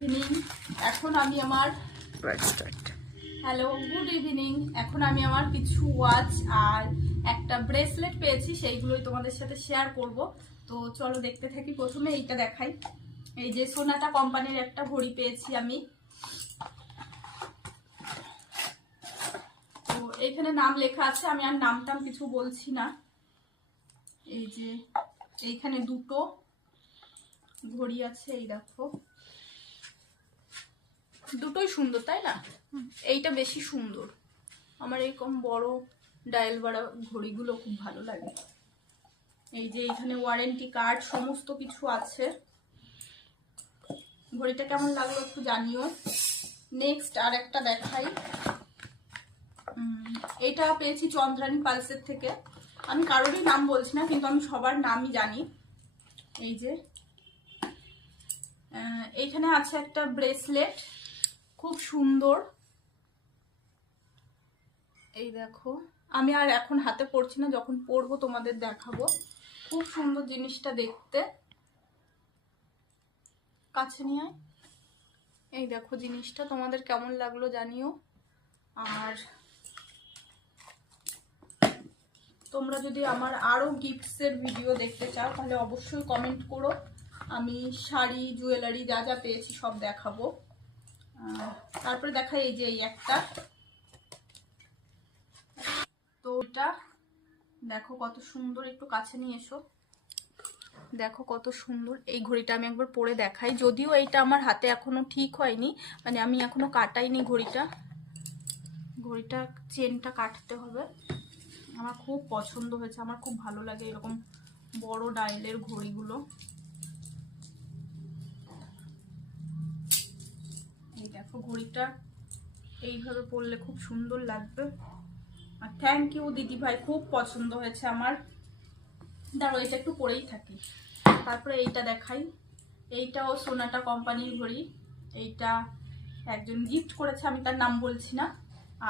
Evening এখন আমি আমার হ্যালো গুড ইভিনিং এখন আমি আমার কিছু ওয়াচ আর একটা ব্রেসলেট পেয়েছি, সেইগুলোই তোমাদের সাথে শেয়ার করব। তো চলো দেখতে থাকি। প্রথমে এইটা দেখাই। এই যে সোনাটা কোম্পানির একটা ঘড়ি পেয়েছি আমি। তো এইখানে নাম লেখা আছে, আমি আর নামটাম কিছু বলছি না। এই যে এইখানে দুটো ঘড়ি আছে, এই দেখো দুটোই সুন্দর তাই না? এইটা বেশি সুন্দর, আমার এরকম বড় ডায়াল বাড়া ঘড়িগুলো খুব ভালো লাগে। এই যে এখানে ওয়ারেন্টি কার্ড সমস্ত কিছু আছে। ঘড়িটা কেমন লাগলো একটু জানিও। নেক্সট আর একটা দেখাই। এটা পেয়েছি চন্দ্রানী পালসের থেকে। আমি কারোরই নাম বলছি না, কিন্তু আমি সবার নামই জানি। এই যে এইখানে আছে একটা ব্রেসলেট, খুব সুন্দর। এই দেখো, আমি আর এখন হাতে পরছি না, যখন পরবো তোমাদের দেখাবো। খুব সুন্দর জিনিসটা দেখতে। কাছে নিয়ে এই দেখো জিনিসটা, তোমাদের কেমন লাগলো জানিও। আর তোমরা যদি আমার আরো গিফটসের ভিডিও দেখতে চাও তাহলে অবশ্যই কমেন্ট করো। আমি শাড়ি জুয়েলারি যা যা পেয়েছি সব দেখাবো। তারপরে দেখাই এই যে এই একটা। তো এটা দেখো কত সুন্দর, একটু কাছে নিয়ে এসো। দেখো কত সুন্দর এই ঘড়িটা, আমি একবার পরে দেখাই। যদিও এইটা আমার হাতে এখনো ঠিক হয়নি, মানে আমি এখনো কাটাইনি ঘড়িটা। ঘড়িটা চেনটা কাটতে হবে। আমার খুব পছন্দ হয়েছে, আমার খুব ভালো লাগে এরকম বড় ডায়ালের ঘড়িগুলো। এই দেখো ঘড়িটা এইভাবে পরলে খুব সুন্দর লাগবে। আর থ্যাংক ইউ দিদি ভাই, খুব পছন্দ হয়েছে আমার। দাঁড়ো এটা একটু পরেই থাকি। তারপরে এইটা দেখাই। এইটাও সোনাটা কোম্পানির ঘড়ি। এইটা একজন গিফট করেছে, আমি তার নাম বলছি না।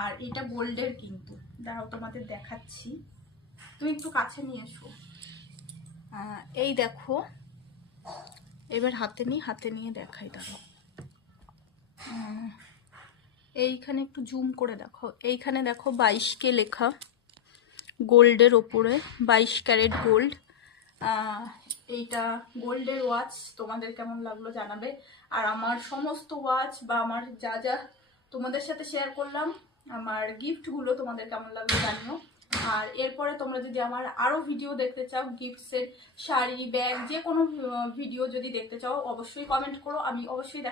আর এটা গোল্ডের, কিন্তু দাঁড়াও তোমাদের দেখাচ্ছি। তুমি একটু কাছে নিয়ে এসো। এই দেখো, এবার হাতে নিয়ে দেখাই। দাঁড়াও এইখানে একটু জুম করে দেখো। এইখানে দেখো 22K লেখা, গোল্ডের ওপরে 22 ক্যারেট গোল্ড। এইটা গোল্ডের ওয়াচ, তোমাদের কেমন লাগলো জানাবে। আর আমার সমস্ত ওয়াচ বা আমার যা যা তোমাদের সাথে শেয়ার করলাম, আমার গিফটগুলো তোমাদের কেমন লাগলো জানিও। আর এরপরে তোমরা যদি আমার আরও ভিডিও দেখতে চাও, গিফটসের শাড়ি ব্যাগ যে কোনো ভিডিও যদি দেখতে চাও অবশ্যই কমেন্ট করো, আমি অবশ্যই